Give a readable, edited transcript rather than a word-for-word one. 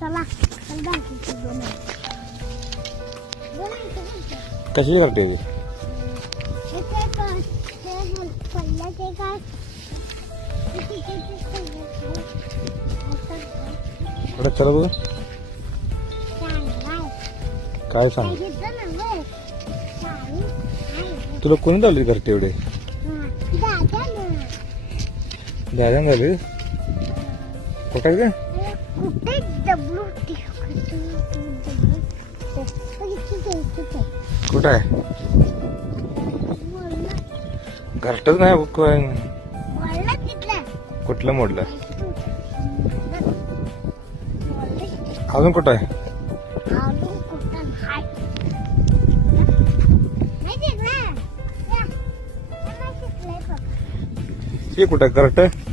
चला चल दाखवते दोन कशी करते पडलं ते काय थोडं चला बघ काय सांग तुला कोणी लावली करते एवढे दादा झाले कुठं का कुठे डब्लू कुठं आहे घरटच नाही कुठलं मोडलं अजून कुठं आहे हे कुठं घरट